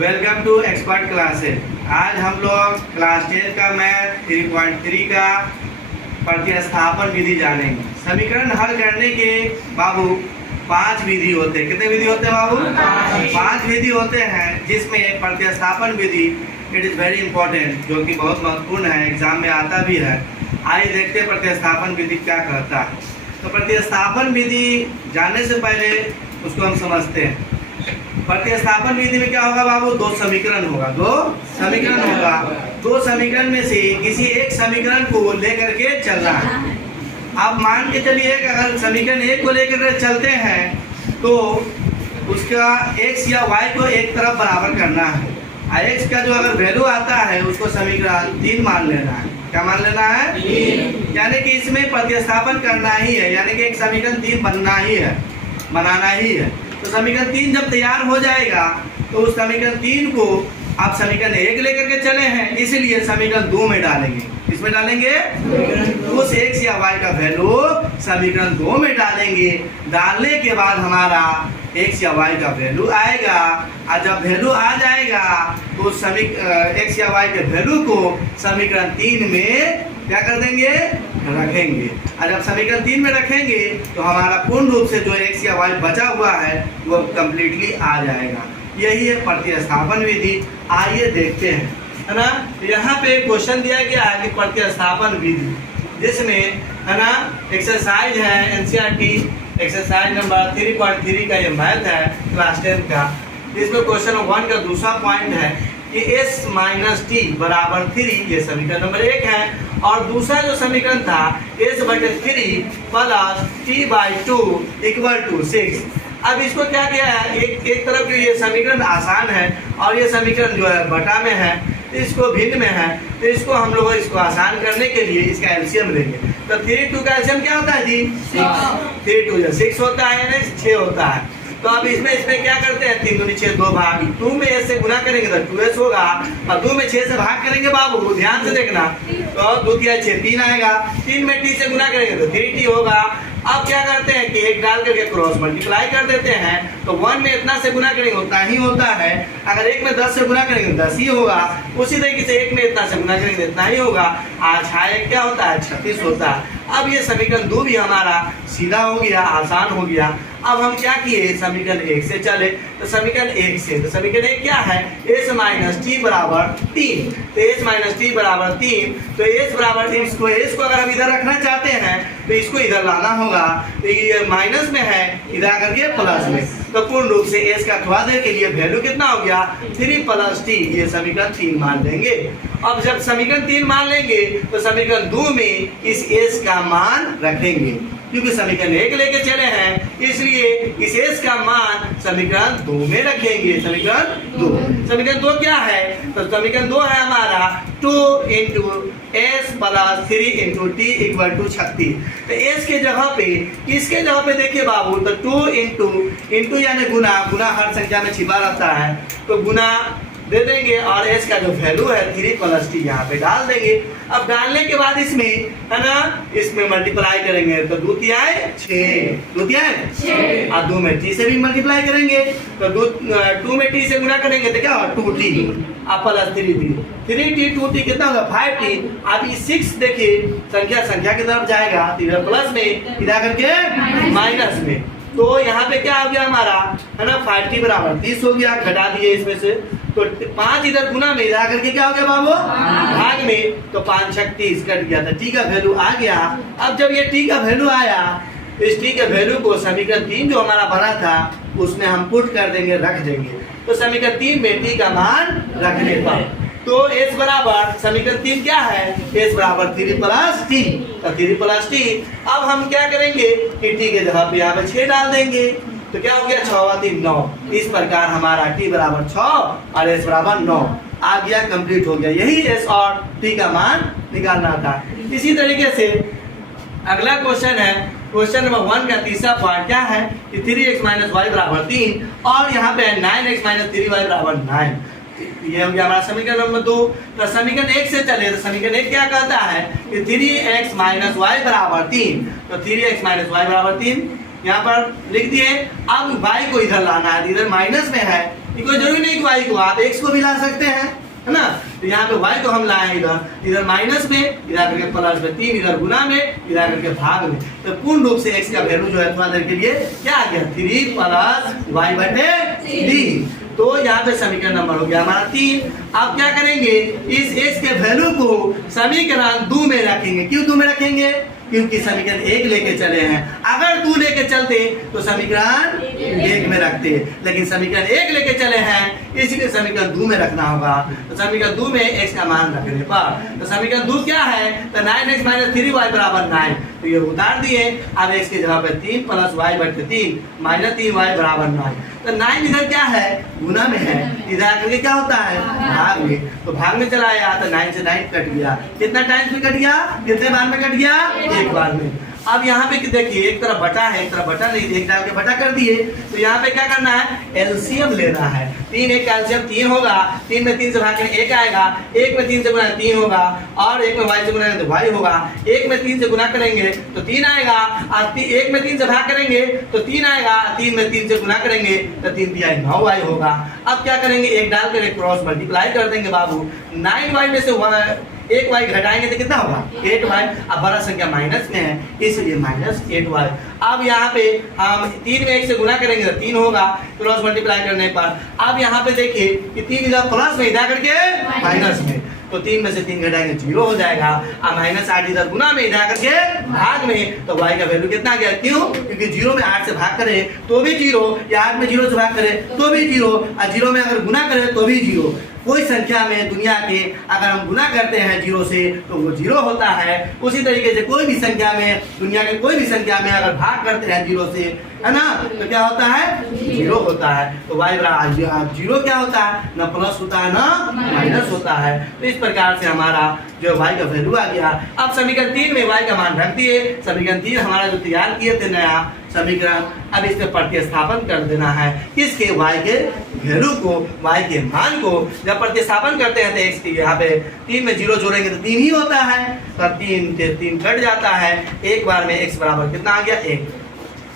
Welcome to expert classes. आज हम लोग क्लास 10 का मैथ 3.3 का प्रतिस्थापन विधि जानेंगे। समीकरण हल करने के बाबू 5 विधि होते हैं। कितने विधि होते हैं बाबू? 5 विधि होते हैं, जिसमें प्रतिस्थापन विधि इट इज़ वेरी इंपॉर्टेंट, जो कि बहुत महत्वपूर्ण है, एग्जाम में आता भी है। आइए देखते हैं प्रतिस्थापन विधि क्या कहता है। तो प्रतिस्थापन विधि जानने से पहले उसको हम समझते हैं। प्रतिस्थापन विधि में क्या होगा बाबू? 2 समीकरण होगा। 2 समीकरण होगा। 2 समीकरण में से किसी एक समीकरण को लेकर के चलना है। आप मान के चलिए कि अगर समीकरण 1 को लेकर चलते हैं तो उसका x या y को एक तरफ बराबर करना है। x का जो अगर वैल्यू आता है उसको समीकरण 3 मान लेना है। क्या मान लेना है? 3। यानी कि इसमें प्रतिस्थापन करना ही है, यानी कि एक समीकरण 3 बनना ही है, बनाना ही है। तो समीकरण 3 जब तैयार हो जाएगा तो उस समीकरण 3 को आप समीकरण 1 लेकर के चले हैं, इसलिए समीकरण 2 में डालेंगे। किसमें डालेंगे? उस x या y का वैल्यू समीकरण 2 में डालेंगे। डालने के बाद हमारा x या y का वैल्यू आएगा, और जब वैल्यू आ जाएगा तो x या y के वैल्यू को समीकरण 3 में क्या कर देंगे? रखेंगे। और जब समीकरण 3 में रखेंगे तो हमारा पूर्ण रूप से जो x या y बचा हुआ है वो कम्प्लीटली आ जाएगा। यही है प्रतिस्थापन विधि। आइए देखते हैं, है ना। यहाँ पे क्वेश्चन दिया गया है कि प्रतिस्थापन विधि, जिसमें है ना एक्सरसाइज है एनसीईआरटी एक्सरसाइज नंबर 3.3 का ये मैथ है क्लास 10 का। इसमें क्वेश्चन 1 का दूसरा पॉइंट है कि s माइनस टी बराबर 3, ये समीकरण नंबर 1 है। और दूसरा जो समीकरण था s/3 plus t/2 equal to 6। अब इसको क्या किया है, एक तरफ ये समीकरण आसान है और ये समीकरण जो है बटा में है, इसको भिन्न में है, तो इसको हम लोग इसको आसान करने के लिए इसका एलसीएम लेंगे। तो 3 का एलसीएम क्या होता है जी? 3 2 6 होता है, यानी 6 होता है। तो अब इसमें क्या करते हैं, 3 दूनी 6, 2 भाग। 2 में s से गुना करेंगे तो 2s होगा, और 2 में 6 से भाग करेंगे बाबू, ध्यान से देखना, तो 2 तिया 6 3 आएगा। 3 में t से गुना करेंगे तो 3t होगा। अब क्या करते हैं कि 1 डाल करके क्रॉस मल्टीप्लाई कर देते हैं, तो 1 में इतना से गुना करेंगे उतना ही होता है। अगर 1 में 10 से गुना करेंगे 10 ही होगा। उसी तरीके से 1 में इतना से गुना करेंगे इतना ही होगा। आज 6 क्या होता है? 36 होता है। अब ये समीकरण 2 भी हमारा सीधा हो गया, आसान हो गया। अब हम क्या किए, समीकरण 1 से चले। तो समीकरण 1 से, तो समीकरण 1 क्या है? s माइनस टी बराबर 3। तो s माइनस टी बराबर 3, तो s बराबर 3 को s को अगर हम इधर रखना चाहते हैं तो इसको इधर लाना होगा। तो ये माइनस में है, इधर करके प्लस में। तो पूर्ण रूप से s का थोड़ा देर के लिए वैल्यू कितना हो गया? 3 प्लस t, ये समीकरण 3 मान लेंगे। अब जब समीकरण 3 मान लेंगे तो समीकरण 2 में इस s का मान रखेंगे, क्योंकि समीकरण 1 लेके चले हैं, इसलिए इस s का मान समीकरण 2 में रखेंगे। समीकरण 2 क्या है? तो समीकरण 2 है हमारा 2 × s plus 3 × t equal to 36। तो s के जगह पे, इसके जगह पे देखिए बाबू, तो 2 इंटू यानी गुना, हर संख्या में छिपा रहता है, तो गुना दे देंगे और s का जो वैल्यू है 3 प्लस t यहाँ पे डाल देंगे। अब डालने के बाद इसमें, है ना, इसमें मल्टीप्लाई करेंगे तो 2 तिया 6, 2 तिया 6, और 2 में t से भी मल्टीप्लाई करेंगे तो 2 में t से गुना करेंगे तो क्या होगा? 2t और प्लस 3t 2t कितना होगा? 5t। अब इस 6 देखिए संख्या की तरफ जाएगा, इधर प्लस में, इधर करके माइनस में। तो यहाँ पे क्या हो गया हमारा, है ना, 5t बराबर 30 हो गया। घटा दिए इसमें से, तो 5 इधर गुना में, इधर करके क्या हो गया बाबू? भाग में। तो 5 6 30 कट गया, तो t का वैल्यू आ गया। अब जब ये t का वैल्यू आया, इस t के वैल्यू को समीकरण 3 जो हमारा बना था उसमें हम पुट कर देंगे, रख देंगे। तो समीकरण 3 में t का मान रखने पर, तो s बराबर, समीकरण 3 क्या है? s बराबर 3 प्लस t, तो 3 प्लस t। अब हम क्या करेंगे कि t के जगह पे यहाँ पे 6 डाल देंगे, तो क्या हो गया? 6 3 9। इस प्रकार हमारा t बराबर 6 और s बराबर 9 आ गया, कंप्लीट हो गया। यही s और t का मान निकालना था। इसी तरीके से अगला क्वेश्चन है, क्वेश्चन नंबर 1 का तीसरा पार्ट क्या है कि 3x माइनस वाई बराबर 3, और यहाँ पे 9x माइनस 3y बराबर 9। ये हो गया हमारा समीकरण नंबर 2। तो समीकरण 1 से चले, तो समीकरण 1 क्या कहता है कि 3x माइनस वाई बराबर 3, तो 3x माइनस वाई बराबर 3 यहाँ पर लिख दिए। अब y को इधर लाना है, इधर माइनस में है, कोई जरूरी नहीं ठीक y को आप x को भी ला सकते हैं, है ना। तो यहाँ पे y को हम लाए इधर माइनस में, इधर करके प्लस में, 3 इधर गुना में, इधर करके भाग में। तो पूर्ण रूप से x का वैल्यू जो है थोड़ा देर के लिए क्या आ गया 3 प्लस y बटे 3। तो यहाँ पे समीकरण नंबर हो गया हमारा 3। अब क्या करेंगे, इस x के वैल्यू को समीकरण 2 में रखेंगे। क्यों 2 में रखेंगे, क्योंकि समीकरण 1 लेके चले हैं। अगर 2 लेके चलते तो समीकरण 1 में रखते, लेकिन समीकरण 1 लेके चले हैं इसलिए समीकरण 2 में रखना होगा। तो समीकरण 2 में x का मान रखने पर, तो समीकरण 2 क्या है, तो 9x - 3y बराबर 9। तो ये उतार दिए। अब x की जगह पे 3 प्लस y बटे 3 माइनस 3y बराबर 9। तो 9 इधर क्या है, गुना में है, इधर आकर के क्या होता है, भाग में। तो भाग में चला आया तो 9 से 9 कट गया। कितना टाइम्स में कट गया, कितने बार में कट गया, एक बार में। अब यहाँ पे देखिए एक तरफ बटा है, एक तरफ बटा नहीं, एक डाल के बटा कर दिए। तो यहाँ पे क्या करना है, एलसीएम लेना है। 3 1 का एलसीएम 3 होगा, 3 में 3 से भाग करके 1 आएगा, 1 में 3 से गुना 3 होगा, और 1 में y से गुना तो y होगा। 1 में 3 से गुना करेंगे तो 3 आएगा, और 1 में 3 से भाग करेंगे तो 3 आएगा, 3 में 3 से गुना करेंगे तो 3 3 9y होगा। अब क्या करेंगे, एक डाल कर क्रॉस मल्टीप्लाई कर देंगे बाबू। 9y में से 1 y घटाएंगे तो कितना होगा 8y। अब बड़ा संख्या माइनस में है इसलिए माइनस 8y। अब यहाँ पे हम 3 में 1 से गुना करेंगे तो 3 होगा क्रॉस मल्टीप्लाई करने पर। अब यहाँ पे देखिए कि 3 इधर प्लस में, इधर करके माइनस में, तो 3 में से 3 घटाएंगे 0 हो जाएगा। अब माइनस 8 इधर गुना में, इधर करके भाग में, तो y का वैल्यू कितना आ गया, क्यों, क्योंकि 0 में 8 से भाग करें तो भी 0, या 8 में 0 से भाग करें तो भी 0, और 0 में अगर गुना करें तो भी 0। कोई संख्या में दुनिया के अगर हम गुना करते हैं 0 से तो वो 0 होता है। उसी तरीके से कोई भी संख्या में, दुनिया के कोई भी संख्या में अगर भाग करते हैं 0 से, है ना, तो क्या होता है, 0 होता है। तो y बराबर 0 क्या होता है, ना प्लस होता है ना माइनस होता है। तो इस प्रकार से हमारा जो y का वैल्यू आ गया। अब समीकरण 3 में y का मान रख दिए। समीकरण 3 हमारा जो तैयार किए थे नया समीकरण, अब इसमें प्रतिस्थापन कर देना है। किसके, y के वैल्यू को, y के मान को जब प्रतिस्थापन करते हैं तो x की यहाँ पे 3 में 0 जोड़ेंगे तो 3 ही होता है, तब 3 से 3 कट जाता है। एक बार में x बराबर कितना आ गया,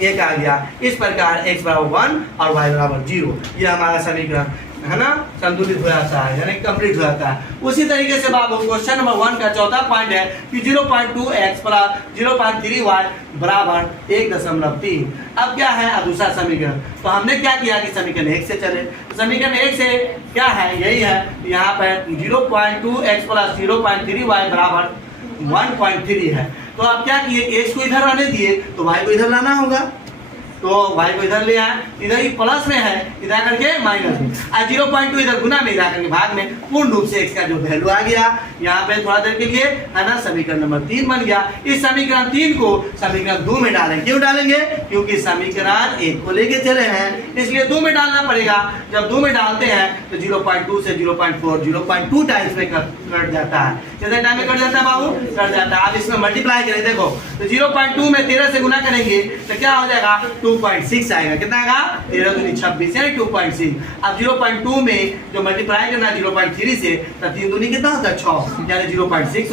1 आ गया। इस प्रकार x बराबर 1 और y बराबर 0, ये हमारा समीकरण है ना संतुलित हो जाता है, यानी कंप्लीट हो जाता है। उसी तरीके से बाबू क्वेश्चन नंबर 1 का चौथा पॉइंट है कि 0.2x प्लस 0.3y बराबर 1.3। अब क्या है, अब दूसरा समीकरण। तो हमने क्या किया कि समीकरण 1 से चले। तो समीकरण 1 से क्या है, यही है, यहाँ पर 0.2x प्लस 0.3y बराबर 1.3 है। तो आप क्या किए, x को इधर आने दिए तो y को इधर लाना होगा। तो y को इधर ले आए, इधर ही प्लस में है, इधर करके माइनस में, और 0.2 इधर गुना में, इधर करके भाग में। पूर्ण रूप से x का जो वैल्यू आ गया यहाँ पे थोड़ा देर के लिए, है ना, समीकरण नंबर 3 बन गया। इस समीकरण 3 को समीकरण 2 में डालेंगे। क्यों डालेंगे, क्योंकि समीकरण 1 को लेके चले हैं इसलिए 2 में डालना पड़ेगा। जब 2 में डालते हैं तो 0.2 से 0.4 0.2 टाइम्स में कट जाता है। कितने टाइम में कट जाता है बाबू, कट जाता है। अब इसमें मल्टीप्लाई करें, देखो तो 0.2 में 13 से गुना करेंगे तो क्या हो जाएगा, 2.6 आएगा। कितना आएगा, 13 दूनी 26 यानी 2.6। अब 0.2 में जो मल्टीप्लाई करना है 0.3 से, तो 3 दूनी कितना होता है 6, यानी 0.6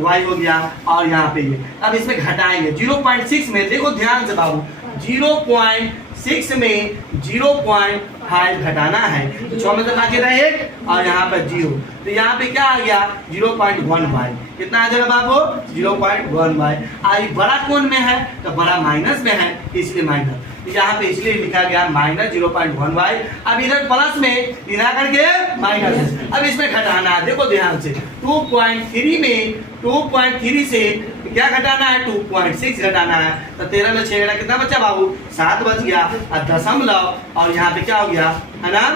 y हो गया। और यहाँ पे ये अब इसमें घटाएंगे 0.6 में, देखो ध्यान से बाबू, 0.6 में 0.5 घटाना है तो 6 में तो बाकी रहा 1 और यहाँ पर 0। तो यहाँ पे क्या आ गया 0.1y। कितना आ जाएगा बाबू, 0.1y। आई बड़ा कौन में है, तो बड़ा माइनस में है इसलिए माइनस, यहाँ पे इसलिए लिखा गया माइनस 0.1y। अब इधर प्लस में, इधर करके माइनस। अब इसमें घटाना है, देखो ध्यान से, 2.3 में 2.3 से क्या घटाना है, 2.6 घटाना है। तो 13 में 6 घटा कितना बचा बाबू, 7 बच गया, और दशमलव, और यहाँ पे क्या हो गया, है ना,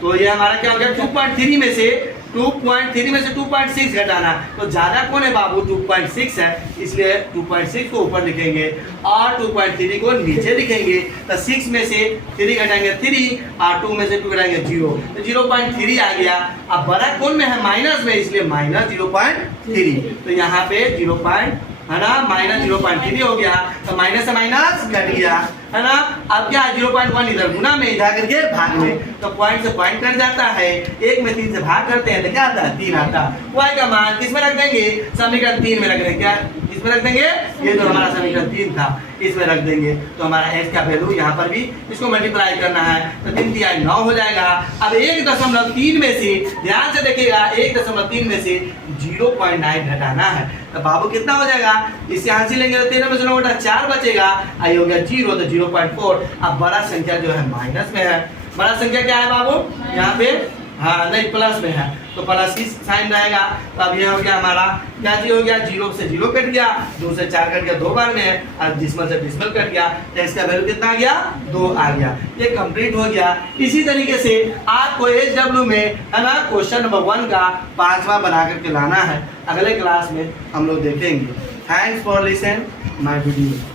तो ये हमारा क्या हो गया, 2.3 में से 2.6 घटाना। तो ज्यादा कौन है बाबू, 2.6 है, इसलिए 2.6 को ऊपर लिखेंगे और 2.3 को नीचे लिखेंगे। तो 6 में से 3 घटाएंगे 3 और 2 में से 2 घटाएंगे 0, तो 0.3 आ गया। अब बड़ा कौन में है, माइनस में, इसलिए माइनस 0.3। तो यहाँ पे 0. है ना, माइनस 0.3 हो गया। तो माइनस से माइनस घट गया, है ना। अब क्या है 0.1 इधर गुना में, इधर करके भाग में, तो पॉइंट से पॉइंट कट जाता है, 1 में 3 से भाग करते हैं तो क्या आता है 3 आता है। y का मान किसमें रख देंगे, समीकरण 3 में रख देंगे, क्या इसमें रख देंगे, ये तो हमारा समीकरण 3 था, इसमें रख देंगे तो हमारा x का वैल्यू यहाँ पर भी इसको मल्टीप्लाई करना है, तो 3 तिहाई 9 हो जाएगा। अब 1.3 में से ध्यान से देखिएगा 1.3 में से 0.9 घटाना है, तो बाबू कितना हो जाएगा, इससे यहाँ से लेंगे तो 13 में से 9 घटा 4 बचेगा, आई हो गया 0 तो 0.4। अब बड़ा संख्या जो है माइनस में है, बड़ा संख्या क्या है बाबू यहाँ पे, हाँ नहीं प्लस में है, तो प्लस की साइन रहेगा। तो अब ये हो गया हमारा क्या जी, हो गया 0 से 0 कट गया, 2 से 4 कट गया, 2 बार में है, और डिसमल से डिसमल कट गया, तो इसका वैल्यू कितना आ गया 2 आ गया। ये कंप्लीट हो गया। इसी तरीके से आपको HW में है ना क्वेश्चन नंबर 1 का 5वां बना करके लाना है, अगले क्लास में हम लोग देखेंगे। Thanks for listen my video.